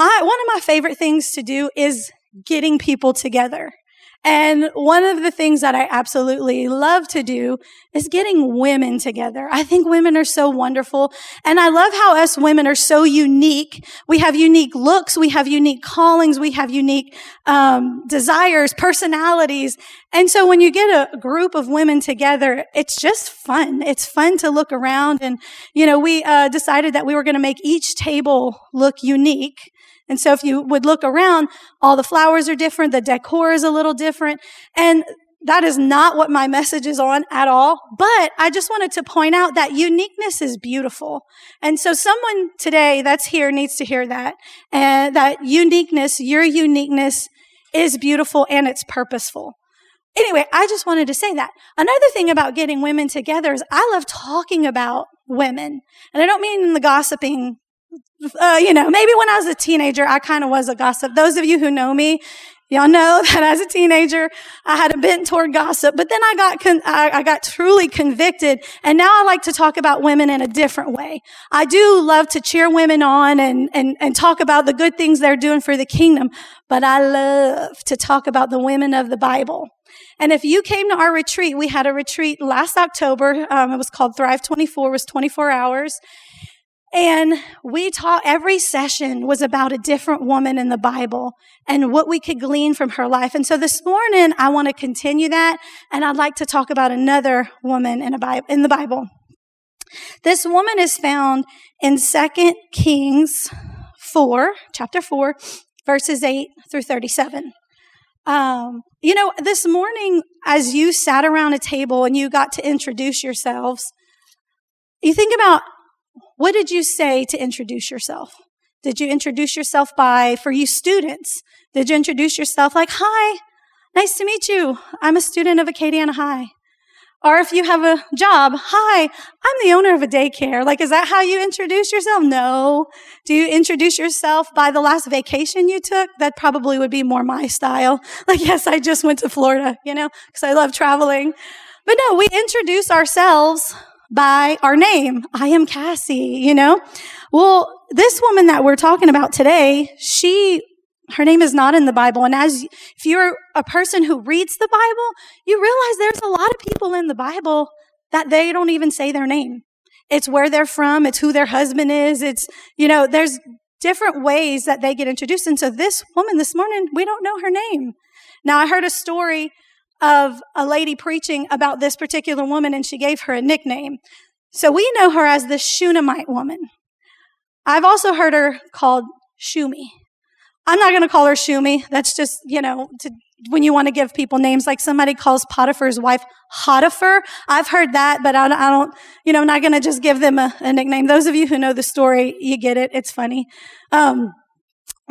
One of my favorite things to do is getting people together. And one of the things that I absolutely love to do is getting women together. I think women are so wonderful. And I love how us women are so unique. We have unique looks. We have unique callings. We have unique desires, personalities. And so when you get a group of women together, it's just fun. It's fun to look around. And, we decided that we were going to make each table look unique. And so if you would look around, all the flowers are different, the decor is a little different, and that is not what my message is on at all. But I just wanted to point out that uniqueness is beautiful. And so someone today that's here needs to hear that. And that uniqueness, your uniqueness is beautiful and it's purposeful. Anyway, I just wanted to say that. Another thing about getting women together is I love talking about women. And I don't mean in the gossiping maybe when I was a teenager, I kind of was a gossip. Those of you who know me, y'all know that as a teenager, I had a bent toward gossip. But then I got truly convicted, and now I like to talk about women in a different way. I do love to cheer women on and talk about the good things they're doing for the kingdom, but I love to talk about the women of the Bible. And if you came to our retreat, we had a retreat last October. It was called Thrive 24. It was 24 hours. And we taught, every session was about a different woman in the Bible and what we could glean from her life. And so this morning, I want to continue that, and I'd like to talk about another woman in the Bible. This woman is found in 2 Kings 4, chapter 4, verses 8 through 37. This morning, as you sat around a table and you got to introduce yourselves, you think about, what did you say to introduce yourself? Did you introduce yourself for you students, did you introduce yourself like, hi, nice to meet you. I'm a student of Acadiana High. Or if you have a job, hi, I'm the owner of a daycare. Like, is that how you introduce yourself? No. Do you introduce yourself by the last vacation you took? That probably would be more my style. Like, yes, I just went to Florida, because I love traveling. But no, we introduce ourselves by our name. I am Cassie, Well, this woman that we're talking about today, her name is not in the Bible. And if you're a person who reads the Bible, you realize there's a lot of people in the Bible that they don't even say their name. It's where they're from. It's who their husband is. It's, there's different ways that they get introduced. And so this woman this morning, we don't know her name. Now, I heard a story of a lady preaching about this particular woman, and she gave her a nickname. So we know her as the Shunammite woman. I've also heard her called Shumi. I'm not going to call her Shumi. That's just, when you want to give people names, like somebody calls Potiphar's wife Hotiphar. I've heard that, but I don't, I'm not going to just give them a nickname. Those of you who know the story, you get it. It's funny.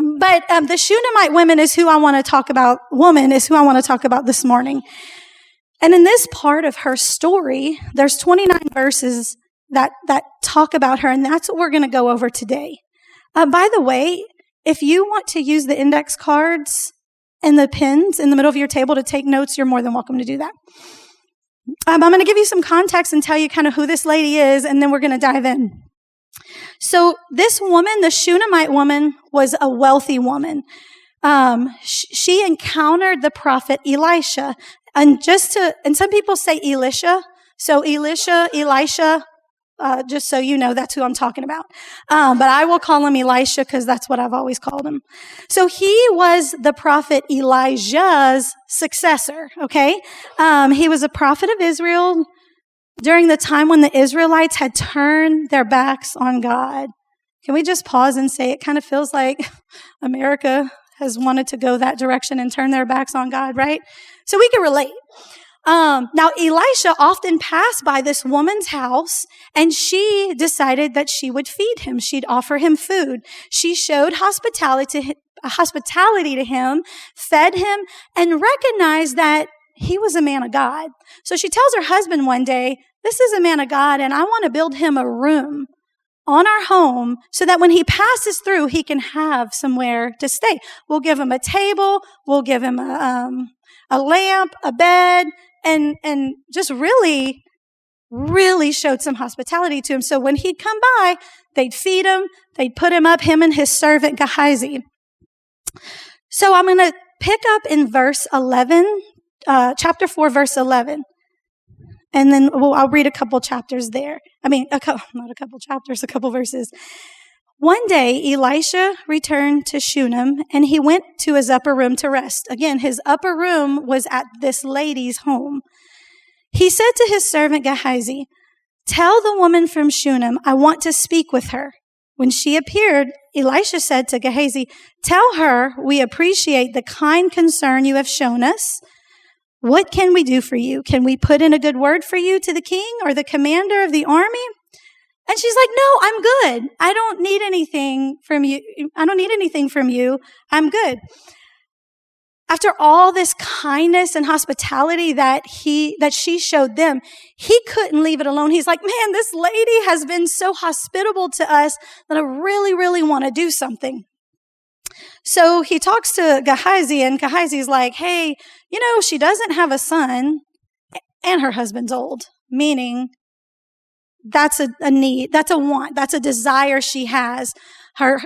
But the Shunammite woman is who I want to talk about. Woman is who I want to talk about this morning. And in this part of her story, there's 29 verses that talk about her, and that's what we're going to go over today. By the way, if you want to use the index cards and the pens in the middle of your table to take notes, you're more than welcome to do that. I'm going to give you some context and tell you kind of who this lady is, and then we're going to dive in. So this woman, the Shunammite woman, was a wealthy woman. She encountered the prophet Elisha. And some people say Elisha. So Elisha, just so you know, that's who I'm talking about. But I will call him Elisha because that's what I've always called him. So he was the prophet Elijah's successor, okay? He was a prophet of Israel during the time when the Israelites had turned their backs on God. Can we just pause and say it kind of feels like America has wanted to go that direction and turn their backs on God, right? So we can relate. Now, Elisha often passed by this woman's house, and she decided that she would feed him. She'd offer him food. She showed hospitality to him, fed him, and recognized that he was a man of God. So she tells her husband one day, this is a man of God, and I want to build him a room on our home so that when he passes through, he can have somewhere to stay. We'll give him a table. We'll give him a lamp, a bed, and just really really showed some hospitality to him. So when he'd come by, they'd feed him, they'd put him up, him and his servant Gehazi. So I'm going to pick up in verse 11, chapter 4, verse 11. And then I'll read a couple chapters there. Not a couple chapters, a couple verses. One day, Elisha returned to Shunem, and he went to his upper room to rest. Again, his upper room was at this lady's home. He said to his servant Gehazi, "Tell the woman from Shunem, I want to speak with her." When she appeared, Elisha said to Gehazi, "Tell her we appreciate the kind concern you have shown us. What can we do for you? Can we put in a good word for you to the king or the commander of the army?" And she's like, "No, I'm good. I don't need anything from you. I'm good." After all this kindness and hospitality that she showed them, he couldn't leave it alone. He's like, "Man, this lady has been so hospitable to us that I really, really want to do something." So he talks to Gehazi, and Gehazi's like, "Hey, she doesn't have a son, and her husband's old," meaning that's a need, that's a want, that's a desire she has.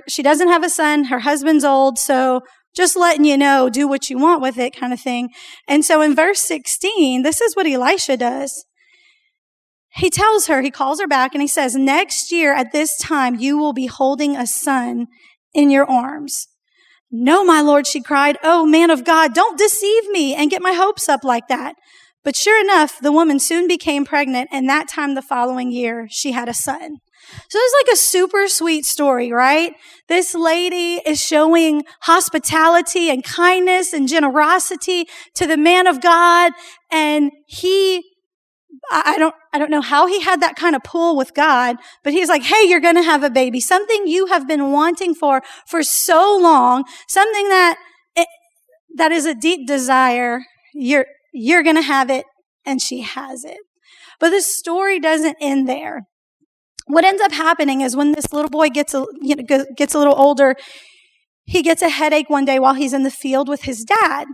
She doesn't have a son, her husband's old, so just letting you know, do what you want with it kind of thing. And so in verse 16, this is what Elisha does. He tells her, he calls her back, and he says, "Next year at this time, you will be holding a son in your arms." "No, my lord," she cried. "Oh, man of God, don't deceive me and get my hopes up like that." But sure enough, the woman soon became pregnant, and that time the following year, she had a son. So it's like a super sweet story, right? This lady is showing hospitality and kindness and generosity to the man of God, and I don't know how he had that kind of pull with God, but he's like, "Hey, you're going to have a baby, something you have been wanting for so long, something that is a deep desire. You're going to have it," and she has it. But the story doesn't end there. What ends up happening is when this little boy gets a little older, he gets a headache one day while he's in the field with his dad.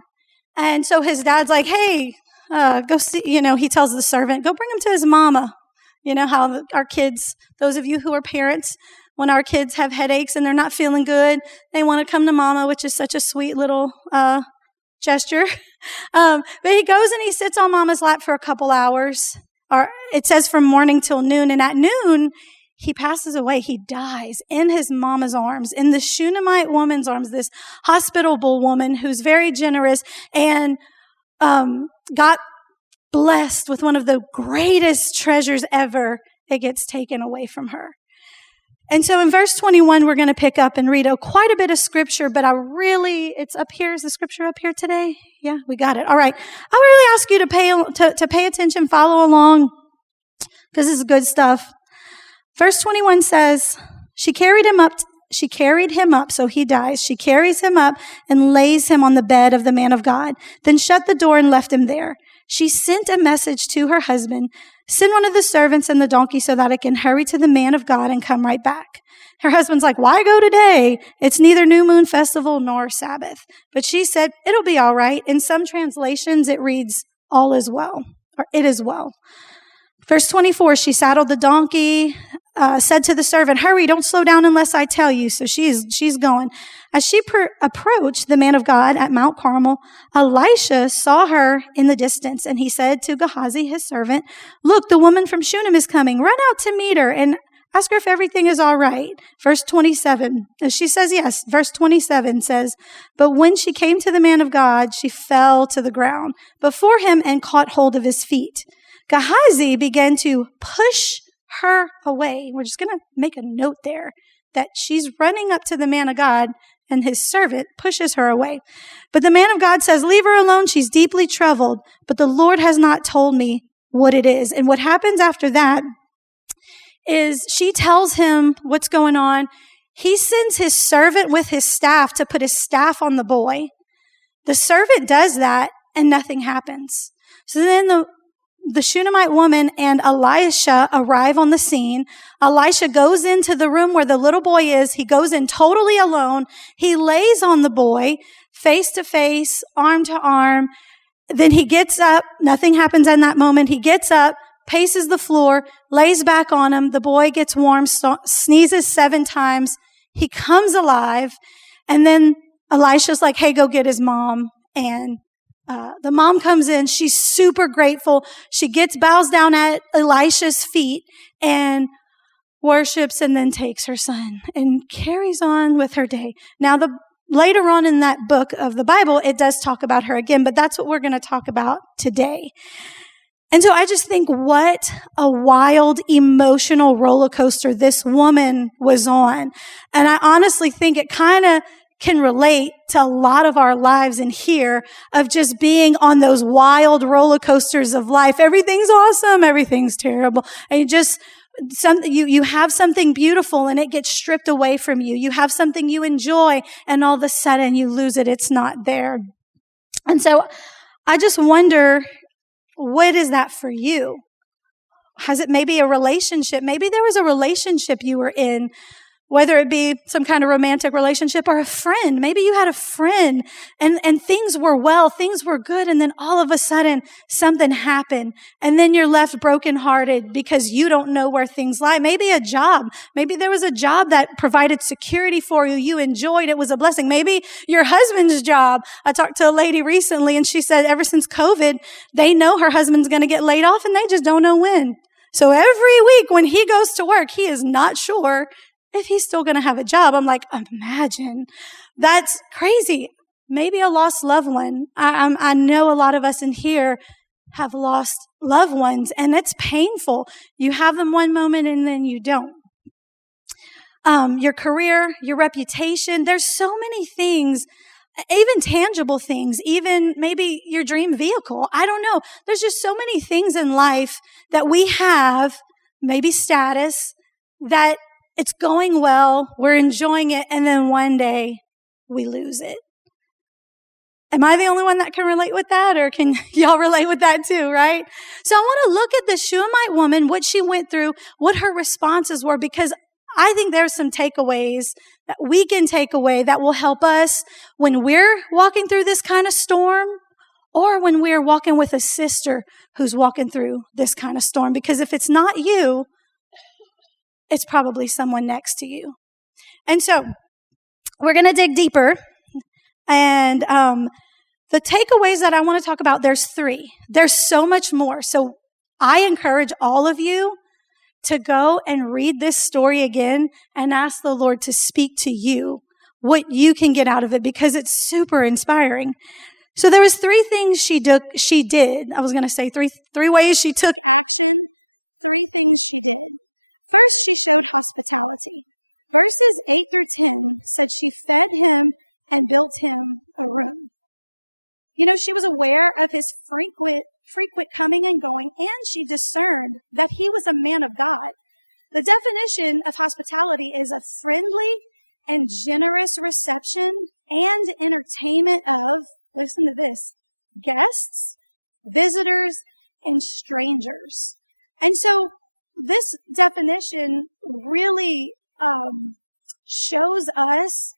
And so his dad's like, "Hey, go see," he tells the servant, "Go bring him to his mama." You know how our kids, those of you who are parents, when our kids have headaches and they're not feeling good, they want to come to mama, which is such a sweet little gesture. But he goes and he sits on mama's lap for a couple hours. Or it says from morning till noon. And at noon, he passes away. He dies in his mama's arms, in the Shunammite woman's arms, this hospitable woman who's very generous and got blessed with one of the greatest treasures ever. It gets taken away from her. And so in verse 21, we're going to pick up and read quite a bit of scripture, but it's up here. Is the scripture up here today? Yeah, we got it. All right. I really ask you to pay attention, follow along, because this is good stuff. Verse 21 says, she carried him up, so he dies. She carries him up and lays him on the bed of the man of God, then shut the door and left him there. She sent a message to her husband, "Send one of the servants and the donkey so that I can hurry to the man of God and come right back." Her husband's like, "Why go today? It's neither new moon festival nor Sabbath." But she said, "It'll be all right." In some translations, it reads, "All is well," or "It is well." Verse 24, she saddled the donkey, said to the servant, "Hurry, don't slow down unless I tell you." So she's going. As she approached the man of God at Mount Carmel, Elisha saw her in the distance, and he said to Gehazi, his servant, "Look, the woman from Shunem is coming. Run out to meet her and ask her if everything is all right." Verse 27, she says yes. Verse 27 says, "But when she came to the man of God, she fell to the ground before him and caught hold of his feet. Gehazi began to push her away." We're just going to make a note there that she's running up to the man of God, and his servant pushes her away. But the man of God says, "Leave her alone. She's deeply troubled, but the Lord has not told me what it is." And what happens after that is she tells him what's going on. He sends his servant with his staff to put his staff on the boy. The servant does that, and nothing happens. So then the Shunammite woman and Elisha arrive on the scene. Elisha goes into the room where the little boy is. He goes in totally alone. He lays on the boy, face to face, arm to arm. Then he gets up. Nothing happens in that moment. He gets up, paces the floor, lays back on him. The boy gets warm, sneezes 7 times. He comes alive. And then Elisha's like, hey, go get his mom. And the mom comes in. She's super grateful. She bows down at Elisha's feet and worships, and then takes her son and carries on with her day. Now, later on in that book of the Bible, it does talk about her again, but that's what we're going to talk about today. And so I just think what a wild emotional roller coaster this woman was on. And I honestly think it kind of can relate to a lot of our lives in here of just being on those wild roller coasters of life. Everything's awesome. Everything's terrible. And you have something beautiful and it gets stripped away from you. You have something you enjoy and all of a sudden you lose it. It's not there. And so I just wonder, what is that for you? Has it maybe a relationship? Maybe there was a relationship you were in, whether it be some kind of romantic relationship or a friend. Maybe you had a friend and things were well, things were good. And then all of a sudden something happened and then you're left brokenhearted because you don't know where things lie. Maybe a job. Maybe there was a job that provided security for you. You enjoyed it. Was a blessing. Maybe your husband's job. I talked to a lady recently and she said ever since COVID, they know her husband's going to get laid off and they just don't know when. So every week when he goes to work, he is not sure if he's still going to have a job. I'm like, imagine. That's crazy. Maybe a lost loved one. I know a lot of us in here have lost loved ones, and it's painful. You have them one moment, and then you don't. Your career, your reputation, there's so many things, even tangible things, even maybe your dream vehicle. I don't know. There's just so many things in life that we have, maybe status, that it's going well, we're enjoying it, and then one day we lose it. Am I the only one that can relate with that, or can y'all relate with that too, right? So I want to look at the Shunammite woman, what she went through, what her responses were, because I think there's some takeaways that we can take away that will help us when we're walking through this kind of storm, or when we're walking with a sister who's walking through this kind of storm. Because if it's not you, it's probably someone next to you. And so we're going to dig deeper. And the takeaways that I want to talk about, there's 3. There's so much more. So I encourage all of you to go and read this story again and ask the Lord to speak to you, what you can get out of it, because it's super inspiring. So there was 3 things she did. I was going to say three ways she took action, 3 things she did. First, she showed hospitality. Verses 8 through 10 said she fed him and built him a room. You know, she was aware of his frequent coming and going, and she discerned that he was a man of God. The definition of hospitality is a friendly and generous reception and entertainment of, listen to this, guests, visitors, and strangers. And so this definition really shows us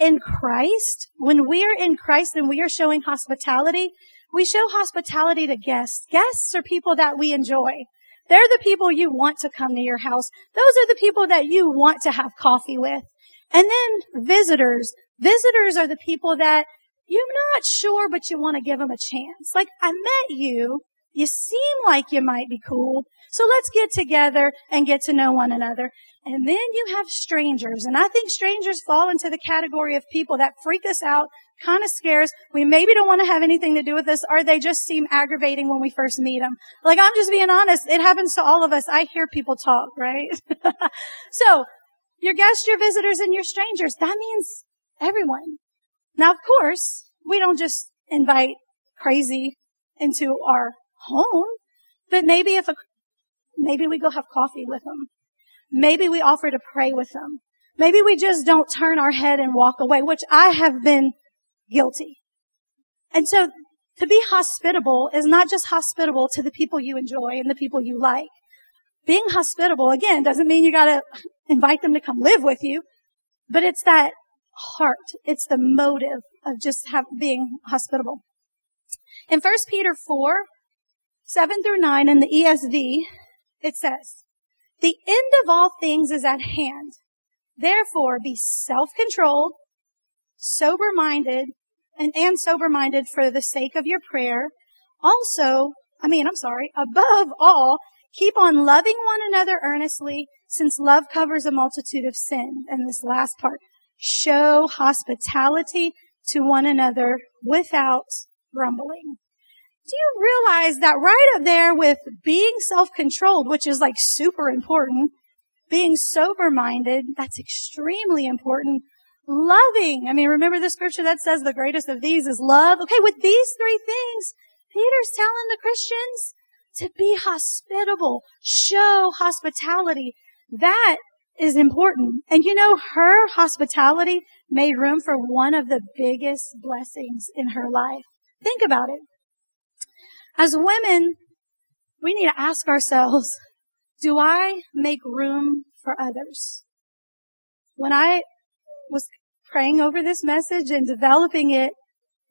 in Christ, when we're in Christ and we are showing hospitality, we show hospitality to guests. Guests are people that we enjoy. They're the people you want to come to your house. Those are the people that you want to have coffee with. And then visitors. Visitors are the people that you're not sure, but you want to give them a chance. Like, I met you. You seem like you might be cool. So let's get together and get to know one another. And then you have strangers. And I think strangers fall into the category of people that freak us out, kind of scares. We maybe don't want to have anything to do with this, or they just seem aggravating when we first meet them. Like, I'm just being honest. It happens to all of us. I hear people talk, right? So, your guests, your visitors, and your strangers. That means everyone. Now, of course, we don't just invite crazy into our home, but maybe we go have coffee with them. Maybe we offer to pray with them. Maybe we just don't turn our head and walk away, which I have been guilty. And so to be hospitable is not just hospitable to the people you enjoy and the people you like. Being hospitable, again, doesn't mean you gotta invite them to come live with you, but it's that heart. It's the motive of just being hospitable. In 1 Peter 4, 7 through 9 in the ESV, it says, "The end of all things is at hand. Therefore, be self-controlled, sober-minded, and sober-minded for the sake of your prayer. Above all, keep on loving one another earnestly, since love covers a multitude of sin." And this last part, "Show hospitality to one another without grumbling." Do you realize that right up there with being self-controlled, which is like super important, being sober-minded, that's extremely important. Loving, remember the scripture that says the greatest of these is love? Okay, with these three things, Peter's telling the Christians to be hospitable, show hospitality. That is important. And her hospitality made room for one of the biggest blessings in her life. Think about it. As women, we need to ask ourselves, do I make room for others? When I was praying over this message and developing it,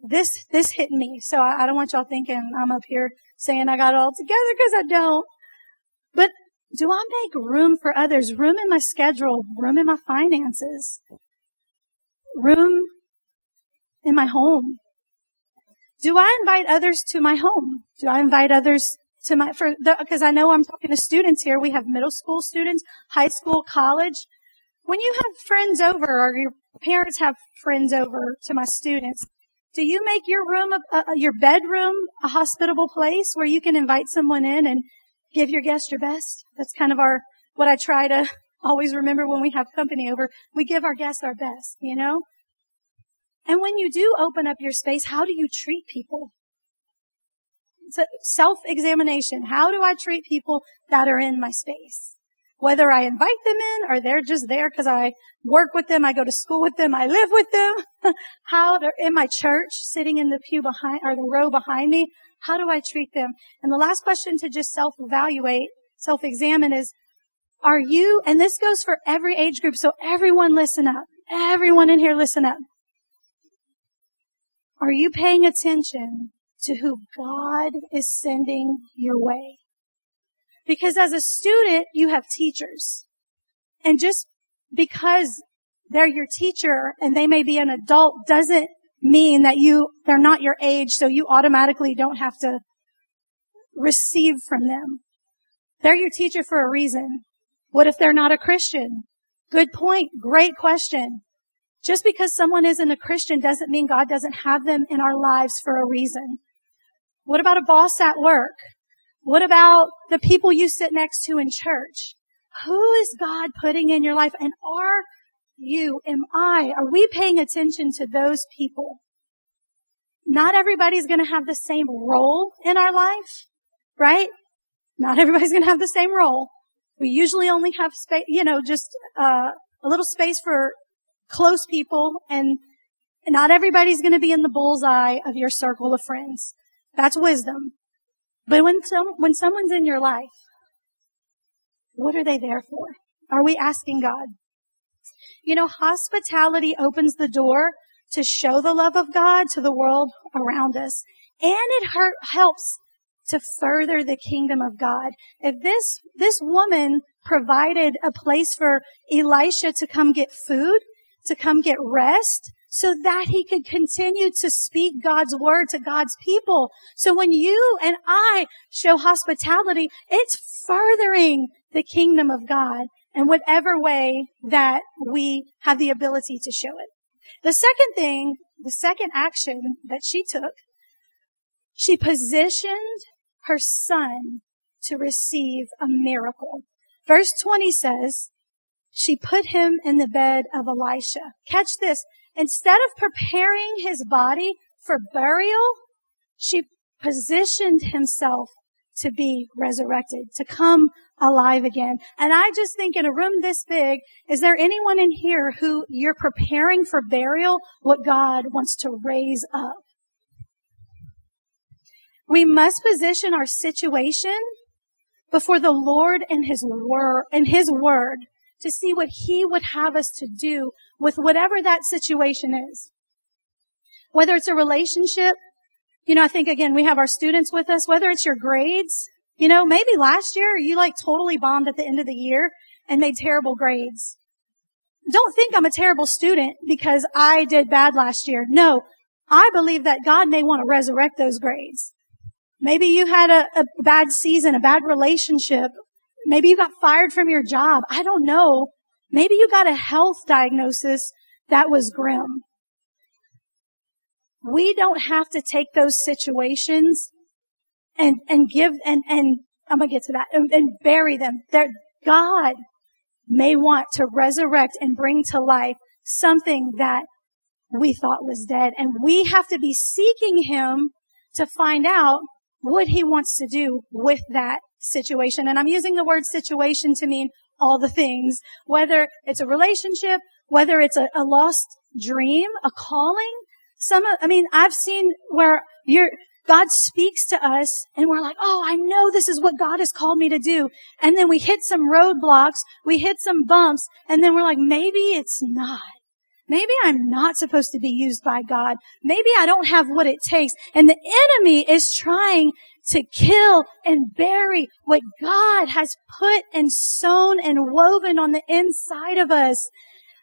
this hit me. So I don't want y'all thinking I'm up here saying I got it all together, because I don't. But do I make room for others? Room in my schedule, room in my finances, room in my home. Do I invite others to my home? Do I invite others to because I know I'm talking to students here. We have middle school students, high school, college. When you have friends over, or your parents have friends over to my students, do you make your room, your bedroom, a hospitable place where you can invite someone in and give your guest your best? That's kind of what I try to always remember when we have company over. We give our guests our best, And when you do open up your space, how do you treat people? It's a self-examination. How do I treat people that are in my space? Whether I invite them in or they're just there because I work with them, I go to school with them, I live with them. How they're in my church, sitting in the pew behind, or the row behind me, how do I treat them? And the last question to just self-evaluate, self-examine is, are you, and this goes for every age group, so everyone listen up. Everyone in here listen up. Are you paying attention to who God is sending your way? Because as a student, you have teachers. And just because they're your teacher and they may be an adult doesn't mean that they're not your age, so you automatically don't have to receive from them. They're your teacher for a reason. What if they're not a Christian? Good point. Great question. Just because someone isn't a Christian doesn't mean God doesn't have them in our lives for a reason. What about a boss at work? What about the people you sit next to in church? Who is God putting in your life? And are we paying attention to those people? Not everybody's going to have the same role in our life, right? Not everybody's going to have the same role. We usually only have space, just a little space for close people, and not everybody's going to be in the bullseye of your circle of friends. That's wisdom. But when someone's in your life, what are they there for? Are we asking God? Hospitality opens the door to show the love of God to the world around us. And it helps to further the kingdom of God. If this woman provided a place for Elisha to come get food, to come get rest, so that he could continue to speak God's word to God's people. So when you and I show hospitality, it's furthering the kingdom of God in whatever way that we have the ability to show it. The second action that she took, she positioned her son to receive a miracle. Verse 20 says, she put him in the bed of Elisha. Catch this. Instead of preparing his body for burial, she positioned himself to be resurrected, to come alive again. And I just think in a room this big, is there anyone in here who you're preparing for burial, what God wants to raise up? We must position our situation before the Lord and His word to see what He would have us to do with whatever that situation is. Whether it's a relationship, I think again, we have our students with us, whether it's your grades, maybe last year you totally bombed at the end of the year and made terrible grades. Don't think I'm a terrible student because I did bad last year. No, I believe that God may want to resurrect those grades. Maybe you had a bad season, a bad relationship. Maybe you got fired from your job. I don't know. Maybe you got a health diagnosis that was grim. We don't have to take those situations and give, and I'm going to get to that, and bury them. God may want to resurrect and bring to life something that we thought was dead. And we have to be seeking Him to find out what He wants to do with that situation. And I'm using the word situation to mean all the things, whether it's a relationship, whether it's a lost dream, a calling. I've seen where God speaks to us and we're like, oh, I know this is what God has called me to do. And then we hit some roadblocks, we hit some bumps, and then we're like, maybe it's not. Maybe I'm not supposed to be used by God. Maybe I don't have what it takes. And the enemy is trying to kill and bury what God has put and sown and woven on the inside of us.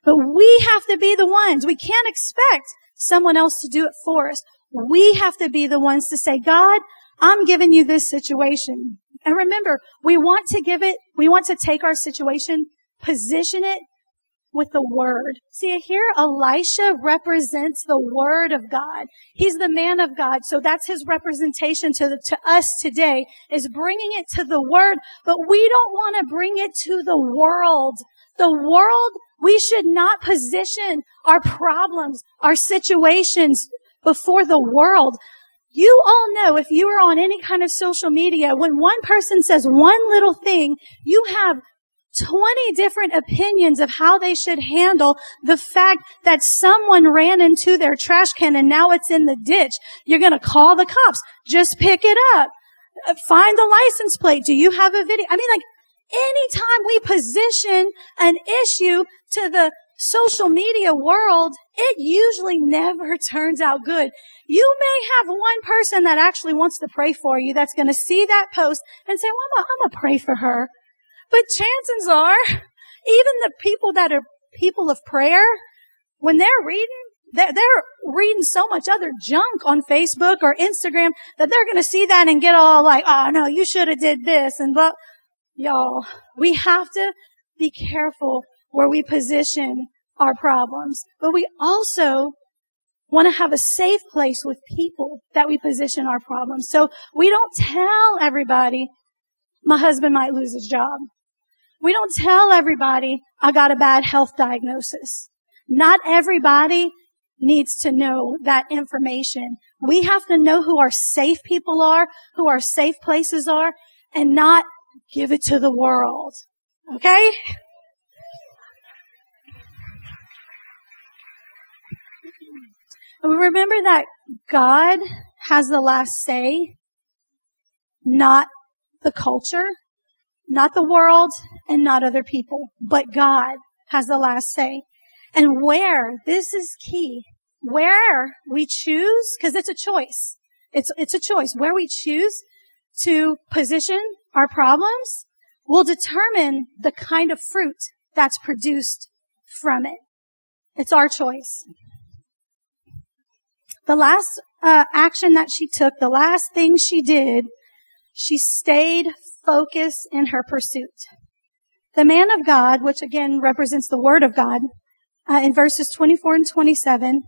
But we have to be the ones. We can't expect someone else to do it for us. We have to be the ones to say, God, I'm giving you this situation. And remember, we want to take our situation, position it with the Word. See, here Elisha represents the Word of God. He's the man of God. So that's his representation to us today, is bringing it to the Word. But we don't want to bring it to the world. The world, we should not position our problems, our situations before the world. You all know, if you are on any kind of social media, when one person says one little thing, you have 20 different opinions of how they should handle the fact that someone ran into their trash can and now it's in the ditch. You're going to call the cops. Just pick it up. Find the license plate. Do you have a video? Anytime we position an issue to the social media world, it usually never turns out good. You may have one person that actually wants to pray for you that's going to see that post and say, well, I'm going to pray for her. But chances are, even the people that are people of prayer, when they're reading so much other junk on Facebook or Instagram that they're going to see that and get all like, oh no, you should have did this and blah. Y'all, we have to be careful where we position our problems. But we also want to have a safe place with people that we position our problems. So we don't tell everybody, my husband might lose his job. We don't tell everybody, I got a bad health diagnosis. Not everybody needs to know that information. We have to know who our safe people are, who our safe places are, and not give it to the world. Okay? Remember that God has the last say, not the culture, not the world, and not other people, but God has the last say. And this is key, where we choose, because it's a choice. It's a choice. Where we choose to position our problems will determine the kind of fruit that's produced from it. It's our choice. The last action that she took, the last thing she did, she stayed focused in her pursuit. The man of God, which again represents the Word of God, in verses 24 and 27,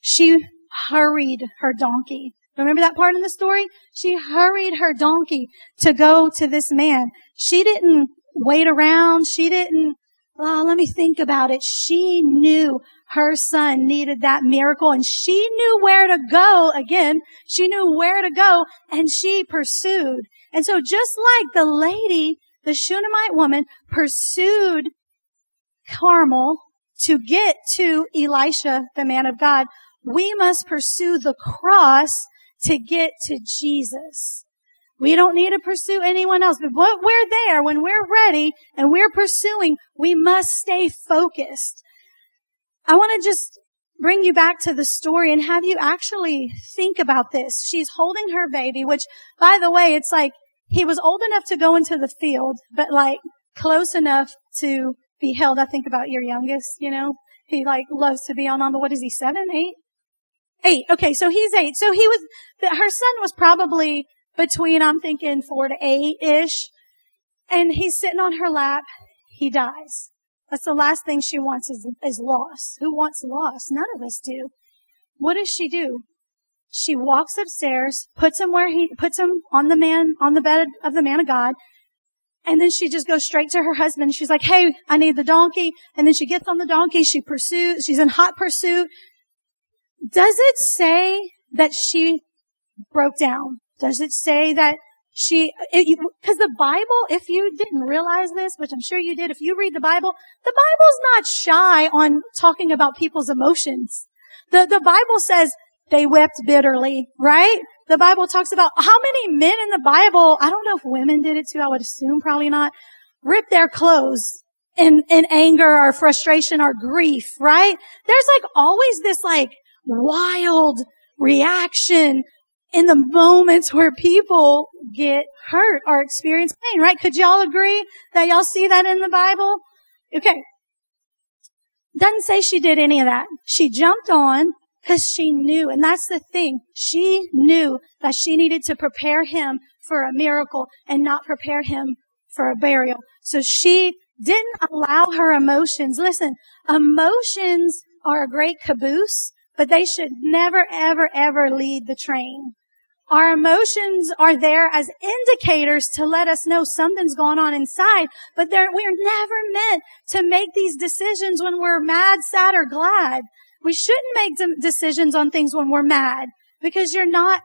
she hurried her donkey. Remember that part in the story? She hurried her donkey to go to this man. She didn't wait around. She didn't, let me think about it. She knew her son needed that miracle and she knew where to go. Again, she knew where to go and she pursued. And so just like the lady, the Shunammite woman pursued Carmel to get to Elisha, the man of God, we must pursue the cross to get to Jesus. We don't need to pursue anyone else, but when we're there, when we're ready and we're pursuing, we must stay focused. I want to just bring you back to the story and have you actually think about this. She's holding her baby, which, by the way, it's like he was old enough to go into the field, but like close enough to be held. I think about your youngest, he like loves to be on, but what is he, 7, 8? 8. Okay, so he's 8. So her son was probably between, I'm thinking 4 to 8-ish. And he's sitting on her lap. He dies. That's the last thing she wants is loss. Who wants loss? None of us do. What does she do? She walks upstairs, puts him on the bed of the man of God. And then she just goes straight to her husband. She's like, hey, I need the donkey. And then she gets on the donkey. She pursues. She's in hot pursuit. Does it say that she broke down? Does it say that because the Bible, if you didn't realize this, which I'm sure you did, if you read the Bible's not shy on talking about people's emotions. The Bible says they wept bitterly, right? The Bible talks about how many men in the Bible, I don't know if women did it too, I would assume probably not, rip their clothes in anger or frustration or grief, right? There's like always this like wild reaction in the moments where people get hurt or experience pain, right? Could y'all agree that y'all see that in the Bible? Okay. Doesn't say she did any of that. She jumped on because she knew, and that's the thing. She knew that she needed to prepare him for a miracle and not prepare him for a burial. So she didn't allow her emotions. Listen, emotions are a great caboose, but they should never, ever, ever lead the train. Our emotions are there as indicators to let us know something's going on inside, but we are never meant to make these decisions when we're mad, sad, or glad. We shouldn't make decisions on things when we're mad because you're not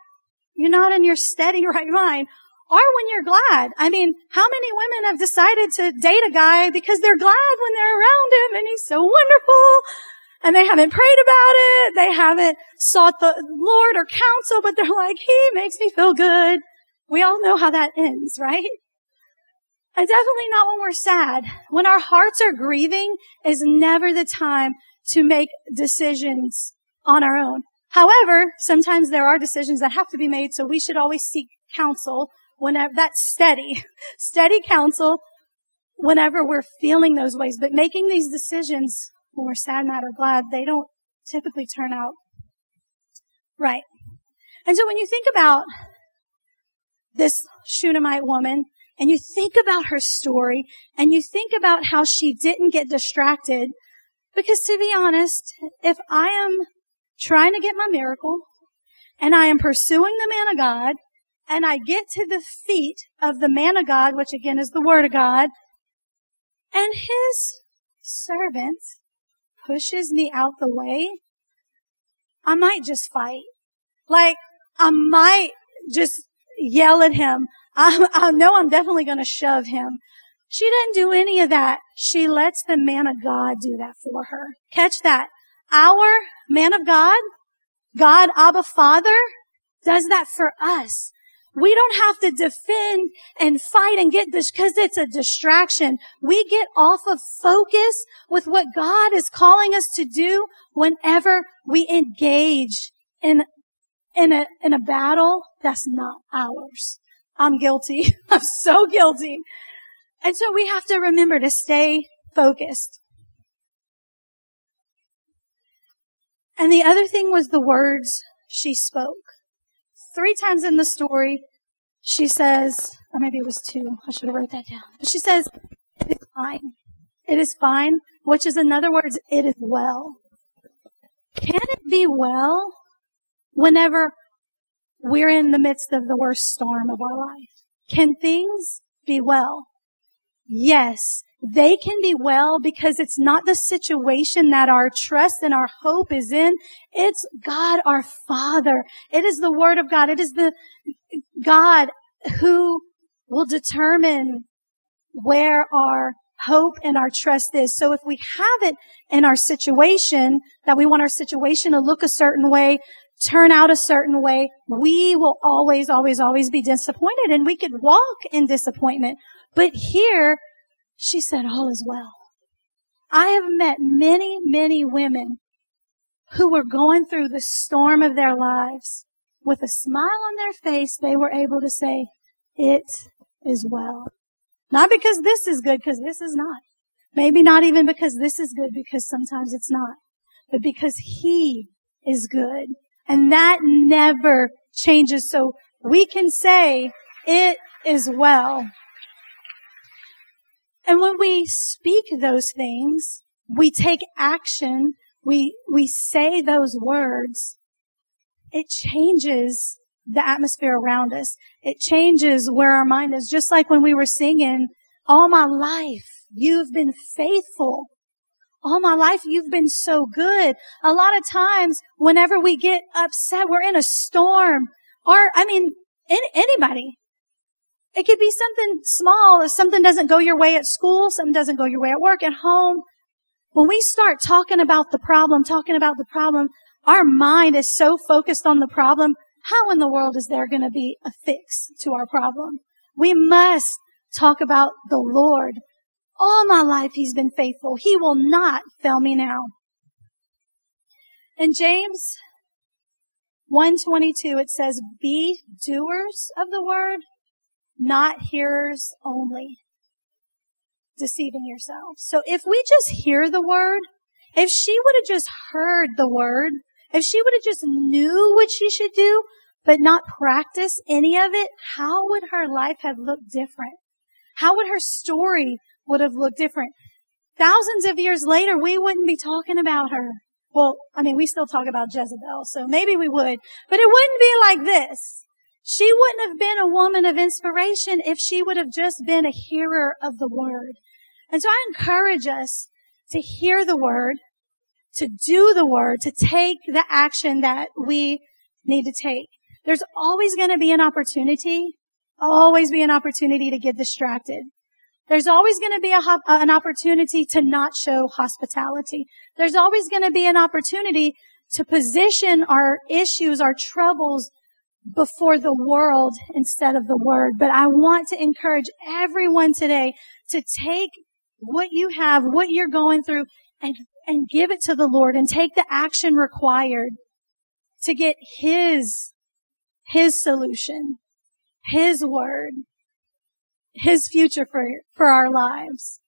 in your steady right mind. Or when you're glad. I mean, how many women have decided to date a guy because they're glad when they're around him and he's so wonderful? And they haven't prayed about it. They haven't sought the Lord or counsel, but they're like, he makes me feel good. We all know how that ends, right? And definitely not when we're sad. When our hearts are grieving is never the time to make decisions on our own. However, sometimes there are decisions that have to be made, so we should always seek counsel whenever that's steady counsel whenever we're feeling those ways. But making these decisions when we're sad, mad, or glad, they don't typically turn out right. And so when you think about this Shunammite woman, and you think about her story, and you think about how she didn't get distracted, because to be honest, if I am trying to get my miracle, and I am pursuing the man of God, and I get to the feet of the man of God, which again is the word of God, and his servant pushes me out the way, I might just fight. Like, I might just yell at him. I know I'm definitely going to shove him. She didn't do any of that. She lets the man of God do that for her. Catch that. Our man of God, Abba Father, does that for us. We don't have to defend and fight and get this because it's a distraction. We get off of focus with what God is calling us to do whenever we engage in a battle that's not ours. I'm guilty. I'm so guilty. And so we have to remember to stay focused. And the other thing was the words she spoke. 3 times in the story, she says, or maybe it was 2. I should have wrote that down. But she says, it is fine. It is fine, which is in other words, it is well. Can it be well whenever we're in the midst of the worst storm of our life? Can things be well? Yes, they can be well because it's not the situation that our trust and our hope is in. It's God our Father. It is the Word of God. It is the God who will determine where our hope and our trust is. So if we have it in our situation, that we want our situation to look a certain way, turn out a certain way, we will always, always, always be disappointed, and we could walk in disappointment. But here, she said, all is well. I have met many, many women who were going through the storm of their lives, with a smile on their face, they were able to say, it is well. Not because this is good, because this is not. Maybe not even because this is good, because sometimes it's not. But because He is good. And that never changes. So we can say, it is well. And when we speak those things, we take action, we say those words, it changes the atmosphere around us. It changes where our mind is. Just like when we were singing, all my life, you've been faithful. All my life, you've been so good. A lot of times, whenever we get upset, we're in a storm. Or, anybody. It could be something small. If something doesn't go your way at school, something doesn't go your way at work, at home. When we start talking about the problem, our mind is so focused on the problem. How in the world is there going to be a fix to our problem? We must talk about the Lord. All my life, He's been faithful. He will not fail me now. In James 1:22, it says, be doers of the word, not hearers only, deceiving yourselves. So if we just hear the word, if she would have just heard the word, if she would have just knew what she should do, but not practice any of it, how would her life have looked different? How would her story would have looked different? Thousands of years later, we wouldn't be talking about her. Well, we still talk about Jezebel, so maybe we would, but it wouldn't be like this. She wouldn't have been a woman of inspiration if she would have just been a hearer of the word. And so I encourage us to hear the word, to do the word, to take the action that we need to take. There's always going to be an opportunity to get distracted. There's always going to be an opportunity to not show hospitality. There's always going to be an opportunity to position our issues, our troubles before the world instead of the word. But I want to encourage everyone today to take what you have, what you're going through, and give it to the Lord and take the action required to get His solution, His word, His future for our lives.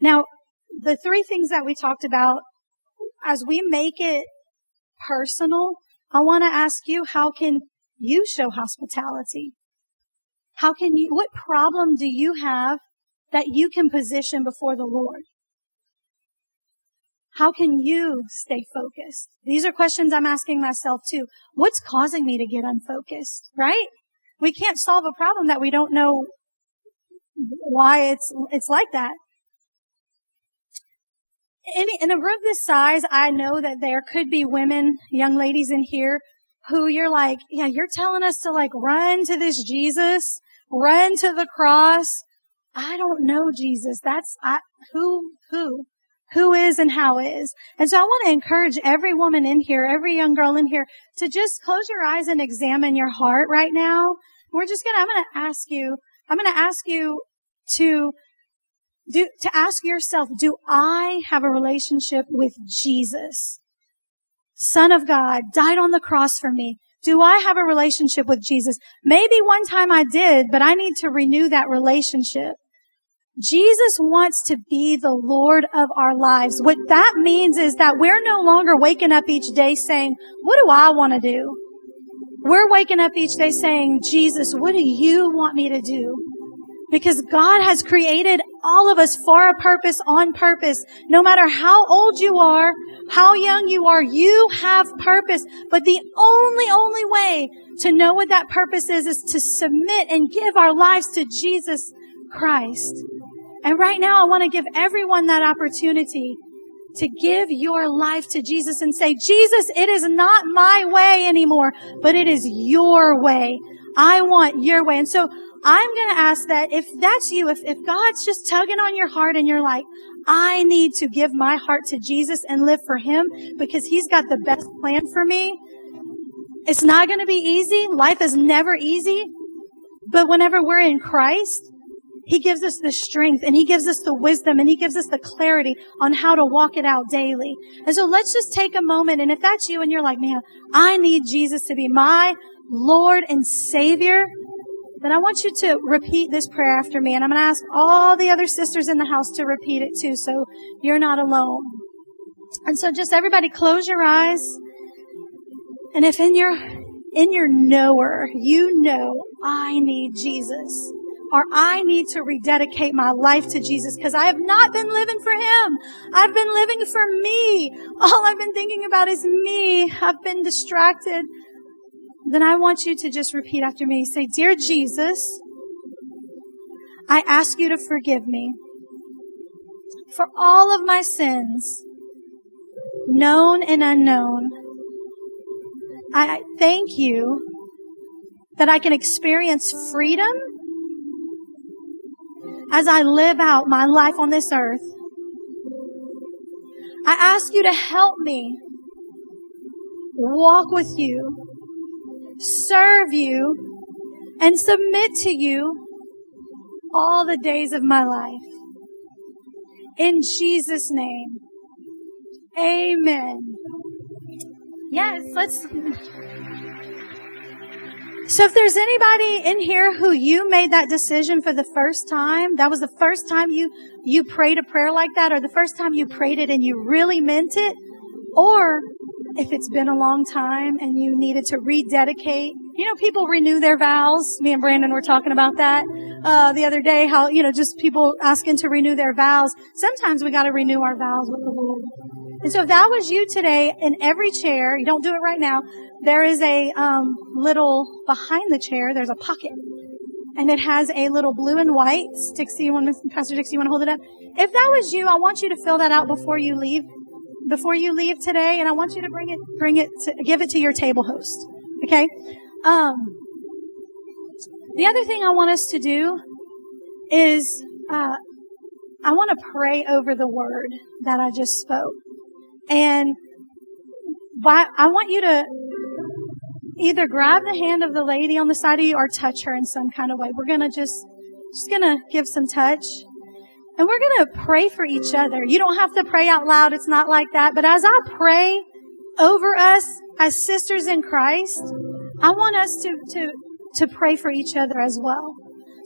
Now, the three things that we talked about, as we make it personal, I want to ask you, how can you show hospitality? What problem do you have that you can position before the Lord? How can you stay focused? These are questions I'm asking myself too. What's causing me to get unfocused, right? We can't solve a problem that we don't know why it's like that. In a room this size, I know that there could be women, young ladies in here, who you're like, yeah, you're telling us to run to this Jesus, run to the cross. I don't know Jesus. Who is and how is. And so I want to encourage every woman in here, every young girl in here, to just close your eyes and examine your heart right now. I'm going to ask you to ask yourself, do I have a relationship with Jesus? Son of God, died on the cross for me. Do I have a relationship with Jesus? Maybe one time I did, but I need to renew that relationship. Jesus wants to be the Lord of our lives. What that means is that we're no longer waking up each day saying, what do I want to do? We're waking up each day saying, Jesus, what do you want me to do? Because God has created all of us for a purpose, on purpose. No matter how old you are, how young you are, you have purpose. But the only way to know what that purpose is to submit and give our lives to Jesus Christ. And right now, I want to give everyone that opportunity to give your life to Jesus and say, Jesus, it is not my way anymore, but it is your way. I want your way. And so I'm going to ask that if that's you, if God's just tugging on your heart and you're like, I need to give my heart to Jesus and live for Him because He's got the best plan for me. It's not going to be easy. Life is never easy. But whenever we're in Christ, He gives us the strength, and He gives us the wisdom, and He gives us the clarity on how to walk it out daily. And so let's just take a moment, and if that's you and you're like, man, I need Jesus to be my Lord and Savior, then I want you to repeat this prayer after me. And I'm going to ask all the other sisters in the house to repeat it too, so you're not alone. And so just everybody close your eyes. And if in your knower, you know, I need Jesus, or I need to rededicate my life to Jesus because I have not been living for Him. I've been living for me. All I've been thinking about is me. I've been distracted. Then I want you to just repeat after me. Say, Dear Jesus, I ask you to forgive me for all of my sins, known and unknown. I thank you that I can experience freedom as I live out my life on this earth. I ask you to help me walk with you, serve you, and submit to you all the days of my life. In Jesus' name, amen. Yes, So if there's anybody in here who you made that decision for the first time, that was the first time you prayed a prayer like that, or the first time you prayed it and you really meant it, or if it's been a long time and you needed to rededicate. You know, people renew their vows. Me and Brandon were talking about that the other day, how, just people asking to renew their vows. Sometimes we got to renew our vows with the Lord. And so if that was you today, in every chair, you don't do it right now, there is a little, behind the chair, there's a pocket. And it has a little blue and white. Pastor Dixie, you want to hold it up? If that was you, I want you to fill that out before you leave today, and I want you to give it to your table host. Okay? The other thing I want us to do is, I want to pray over the word that I just spoke. And I want you to either grab the hand of the lady on the side of you or touch her in some kind of way. We're going to just going to give some touch. And we're going to pray for each other. You don't have to pray out loud. It's not like that. But as I pray over us as sisters in Christ, I want us to pray for each other as well.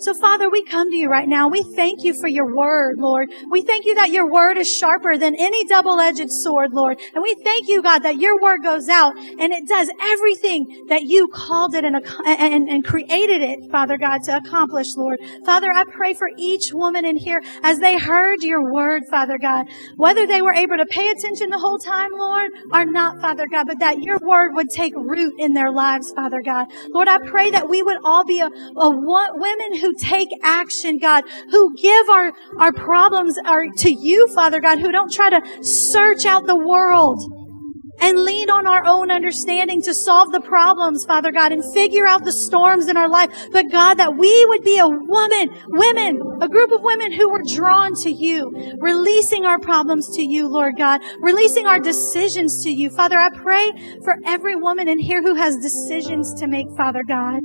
So Father, we come to you right now. We thank you for your word, Lord. We thank you that your word is sharper than any double-edged sword, Lord. And we thank you, God, that your word goes out and it does everything that you called it and created it, Father God, to accomplish, Lord. Father, I pray for each woman in here as they heard your word, Father God, whether they were able to pay attention the whole time, Lord, or not, Father God, but that your word would take root in their lives, Father God. Lord, I pray that we would all be women who take action, God, who give our problems to you, Father God, who don't try to search out the world and lean on our own understanding to solve the problems, Father God, and figure out the storms in our life. But God, that we would be a group of women who were drawn to you, releasing our problems to you, Lord God, releasing our decisions to you. Father, I pray for every woman in here who has decisions to make, Father God.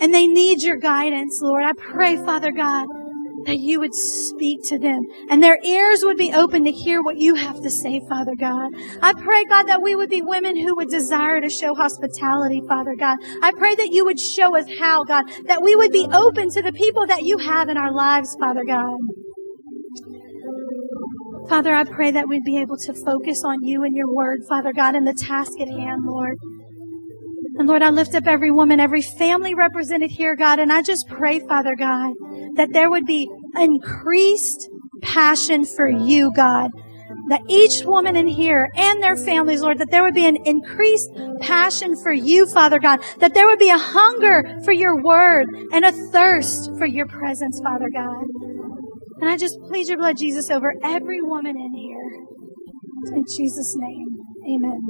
And they need your guidance, Lord. I pray, Father God, that you would speak to them and their ears would be open to hear what you have to say, Father God. I pray, God, that we would be women who would desire to show hospitality, Father God. I pray that you would show us how, God, that we would be open to the people that you have in our lives, Father God. Father, I pray that we'd be able to focus on you and your word, Father God, and the task at hand, Lord. And Lord, I lift up every woman, every family represented here, God, and I just pray, Father God, that there would be increased passion for you, God. That each woman in here and their families, Lord, that there would be an increased passion for you, Father God. That there would be a hunger for your word and a thirst for your presence, Father God. And I just plead your blood, Jesus, over every woman in here. In Jesus' name, amen.